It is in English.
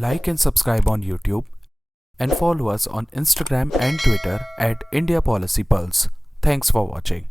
Like and subscribe on YouTube and follow us on Instagram and Twitter at India Policy Pulse. Thanks for watching.